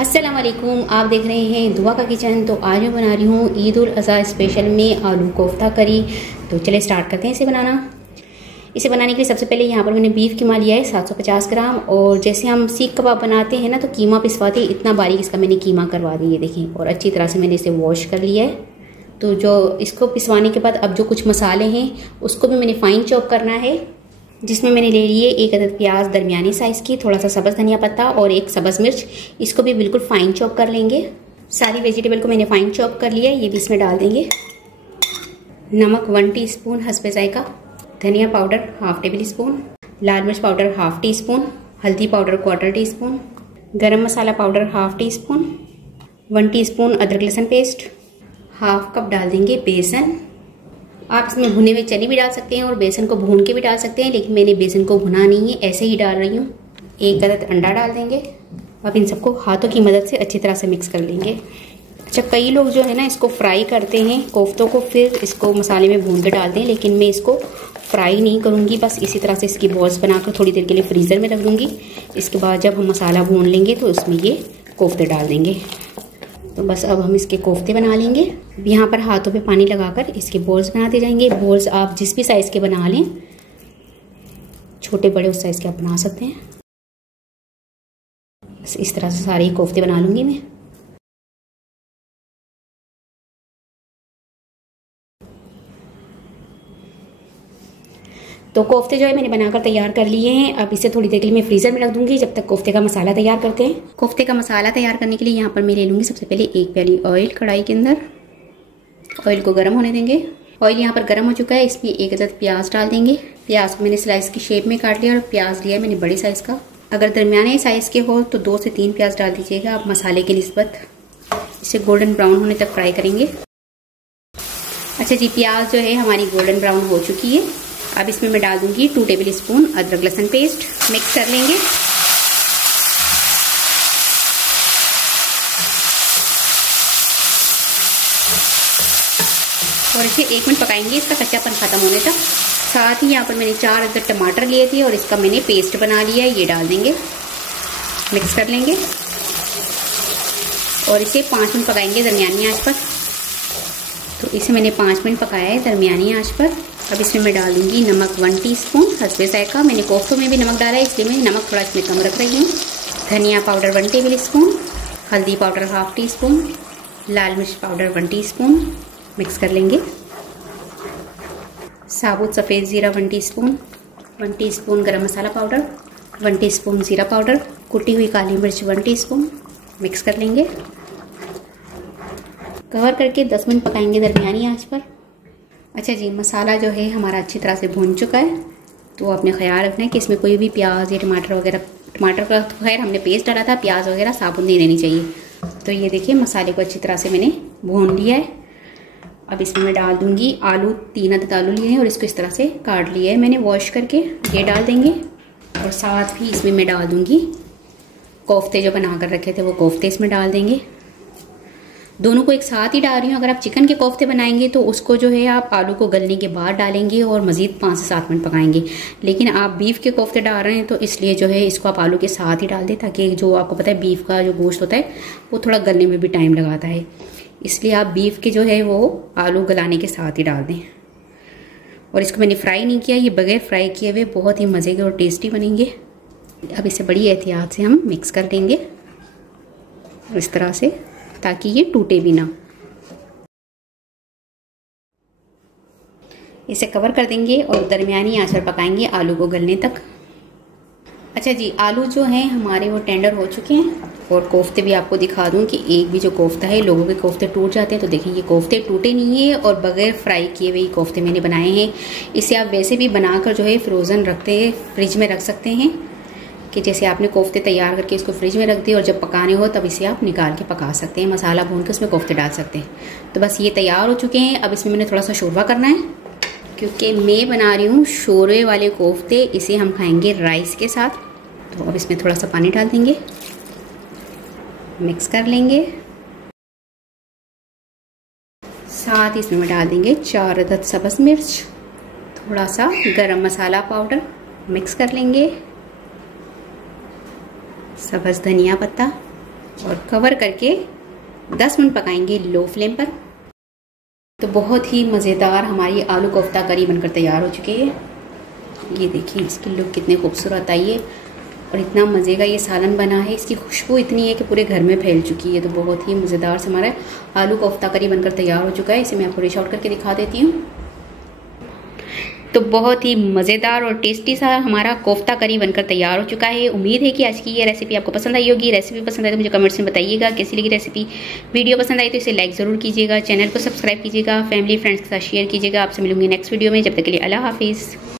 अस्सलाम वालेकुम, आप देख रहे हैं दुआ का किचन। तो आज मैं बना रही हूँ ईद उल अज़हा स्पेशल में आलू कोफ्ता करी। तो चलिए स्टार्ट करते हैं इसे बनाना। इसे बनाने के लिए सबसे पहले यहाँ पर मैंने बीफ कीमा लिया है 750 ग्राम। और जैसे हम सीख कबाब बनाते हैं ना तो कीमा पिसवाते हैं, इतना बारीक इसका मैंने कीमा करवा दी है, देखिए। और अच्छी तरह से मैंने इसे वॉश कर लिया है। तो जो इसको पिसवाने के बाद अब जो कुछ मसाले हैं उसको भी मैंने फाइन चॉप करना है, जिसमें मैंने ले लिए 1 अदद प्याज दरमियानी साइज़ की, थोड़ा सा सब्ज़ धनिया पत्ता और 1 सब्ज़ मिर्च। इसको भी बिल्कुल फाइन चॉप कर लेंगे। सारी वेजिटेबल को मैंने फाइन चॉप कर लिया है, ये भी इसमें डाल देंगे। नमक 1 टीस्पून हस्बे जायका, धनिया पाउडर 1/2 टेबल स्पून, लाल मिर्च पाउडर 1/2 टीस्पून, हल्दी पाउडर 1/4 टीस्पून, गरम मसाला पाउडर 1/2 टीस्पून, 1 टीस्पून अदरक लहसुन पेस्ट, 1/2 कप डाल देंगे बेसन। आप इसमें भुने हुए चने भी डाल सकते हैं और बेसन को भून के भी डाल सकते हैं, लेकिन मैंने बेसन को भुना नहीं है, ऐसे ही डाल रही हूँ। 1 अदद अंडा डाल देंगे। अब इन सबको हाथों की मदद से अच्छी तरह से मिक्स कर लेंगे। अच्छा, कई लोग जो है ना इसको फ्राई करते हैं कोफ्तों को, फिर इसको मसाले में भून के डालते हैं, लेकिन मैं इसको फ्राई नहीं करूँगी। बस इसी तरह से इसकी बॉल्स बनाकर थोड़ी देर के लिए फ्रीज़र में रख दूँगी। इसके बाद जब हम मसाला भून लेंगे तो उसमें ये कोफ्ते डाल देंगे। तो बस अब हम इसके कोफ्ते बना लेंगे। यहाँ पर हाथों पे पानी लगाकर इसके बॉल्स बनाते जाएंगे। बॉल्स आप जिस भी साइज़ के बना लें, छोटे बड़े उस साइज़ के आप बना सकते हैं। बस इस तरह से सारे कोफ्ते बना लूँगी मैं। तो कोफ्ते जो है मैंने बनाकर तैयार कर लिए हैं। अब इसे थोड़ी देर के लिए मैं फ्रीज़र में रख दूंगी जब तक कोफ्ते का मसाला तैयार करते हैं। कोफ्ते का मसाला तैयार करने के लिए यहाँ पर मैं ले लूँगी सबसे पहले 1 प्याली ऑयल कढ़ाई के अंदर। ऑयल को गर्म होने देंगे। ऑयल यहाँ पर गर्म हो चुका है, इसमें 1 अदद प्याज डाल देंगे। प्याज को मैंने स्लाइस की शेप में काट लिया और प्याज लिया है मैंने बड़े साइज़ का। अगर दरमियाने साइज़ के हो तो 2 से 3 प्याज डाल दीजिएगा आप मसाले की निस्बत। इसे गोल्डन ब्राउन होने तक फ्राई करेंगे। अच्छा जी, प्याज जो है हमारी गोल्डन ब्राउन हो चुकी है। अब इसमें मैं डाल दूंगी 2 टेबल स्पून अदरक लहसुन पेस्ट। मिक्स कर लेंगे। और इसे 1 मिनट पकाएंगे इसका कच्चापन खत्म होने तक। साथ ही यहाँ पर मैंने 4 अदद टमाटर लिए थे और इसका मैंने पेस्ट बना लिया है, ये डाल देंगे। मिक्स कर लेंगे और इसे 5 मिनट पकाएंगे दरमियानी आंच पर। तो इसे मैंने 5 मिनट पकाया है दरमियानी आंच पर। अब इसमें मैं डाल दूंगी नमक 1 टीस्पून हस्बे जायका। मैंने कोफ्तों में भी नमक डाला है, इसलिए मैं नमक थोड़ा इसमें कम रख रही हूँ। धनिया पाउडर 1 टेबल स्पून, हल्दी पाउडर 1/2 टीस्पून, लाल मिर्च पाउडर 1 टीस्पून। मिक्स कर लेंगे। साबुत सफ़ेद ज़ीरा 1 टीस्पून, 1 टीस्पून गरम मसाला पाउडर, 1 टीस्पून ज़ीरा पाउडर, कुटी हुई काली मिर्च 1 टीस्पून। मिक्स कर लेंगे। कवर करके 10 मिनट पकाएंगे दरमियानी आंच पर। अच्छा जी, मसाला जो है हमारा अच्छी तरह से भून चुका है। तो आपने ख्याल रखना है कि इसमें कोई भी प्याज या टमाटर वगैरह, टमाटर का तो खैर हमने पेस्ट डाला था, प्याज वगैरह साबुत नहीं देनी चाहिए। तो ये देखिए मसाले को अच्छी तरह से मैंने भून लिया है। अब इसमें मैं डाल दूंगी आलू। 3 अदद आलू लिए हैं और इसको इस तरह से काट लिया है मैंने वॉश करके, ये डाल देंगे। और साथ ही इसमें मैं डाल दूंगी कोफ्ते जो बना कर रखे थे, वो कोफ्ते इसमें डाल देंगे। दोनों को एक साथ ही डाल रही हूँ। अगर आप चिकन के कोफ्ते बनाएंगे तो उसको जो है आप आलू को गलने के बाद डालेंगे और मज़ीद 5 से 7 मिनट पकाएंगे, लेकिन आप बीफ के कोफ्ते डाल रहे हैं तो इसलिए जो है इसको आप आलू के साथ ही डाल दें, ताकि जो आपको पता है बीफ का जो गोश्त होता है वो थोड़ा गलने में भी टाइम लगाता है, इसलिए आप बीफ के जो है वो आलू गलाने के साथ ही डाल दें। और इसको मैंने फ्राई नहीं किया, ये बगैर फ्राई किए हुए बहुत ही मज़े के और टेस्टी बनेंगे। अब इसे बड़ी एहतियात से हम मिक्स कर देंगे इस तरह से, ताकि ये टूटे भी ना। इसे कवर कर देंगे और दरमियानी आंच पर पकाएंगे आलू को गलने तक। अच्छा जी, आलू जो हैं हमारे वो टेंडर हो चुके हैं। और कोफ्ते भी आपको दिखा दूं कि एक भी जो कोफ्ता है, लोगों के कोफ्ते टूट जाते हैं, तो देखिए ये कोफ्ते टूटे नहीं है और बगैर फ्राई किए हुए कोफ्ते मैंने बनाए हैं। इसे आप वैसे भी बनाकर जो है फ्रोज़न रखते हैं, फ्रिज में रख सकते हैं, कि जैसे आपने कोफ्ते तैयार करके इसको फ्रिज में रख दिए और जब पकाने हो तब इसे आप निकाल के पका सकते हैं, मसाला भून के उसमें कोफ्ते डाल सकते हैं। तो बस ये तैयार हो चुके हैं। अब इसमें मैंने थोड़ा सा शोरबा करना है, क्योंकि मैं बना रही हूँ शोरबे वाले कोफ्ते। इसे हम खाएंगे राइस के साथ। तो अब इसमें थोड़ा सा पानी डाल देंगे, मिक्स कर लेंगे। साथ ही इसमें मैं डाल देंगे 4 अदद सब्ज़ मिर्च, थोड़ा सा गरम मसाला पाउडर। मिक्स कर लेंगे। सब्ज़ धनिया पत्ता, और कवर करके 10 मिनट पकाएंगे लो फ्लेम पर। तो बहुत ही मज़ेदार हमारी आलू कोफ्ता करी बनकर तैयार हो चुकी है। ये देखिए इसकी लुक कितनी खूबसूरत आई है और इतना मज़े का ये सालन बना है, इसकी खुशबू इतनी है कि पूरे घर में फैल चुकी है। तो बहुत ही मज़ेदार से हमारा आलू कोफ्ता करी बनकर तैयार हो चुका है। इसे मैं आपको डिश आउट करके दिखा देती हूँ। तो बहुत ही मज़ेदार और टेस्टी सा हमारा कोफ्ता करी बनकर तैयार हो चुका है। उम्मीद है कि आज की ये रेसिपी आपको पसंद आई होगी। रेसिपी पसंद आए तो मुझे कमेंट्स में बताइएगा कैसी लगी रेसिपी। वीडियो पसंद आई तो इसे लाइक ज़रूर कीजिएगा, चैनल को सब्सक्राइब कीजिएगा, फैमिली फ्रेंड्स के साथ शेयर कीजिएगा। आपसे मिलूंगी नेक्स्ट वीडियो में। जब तक के लिए अल्लाह हाफिज़।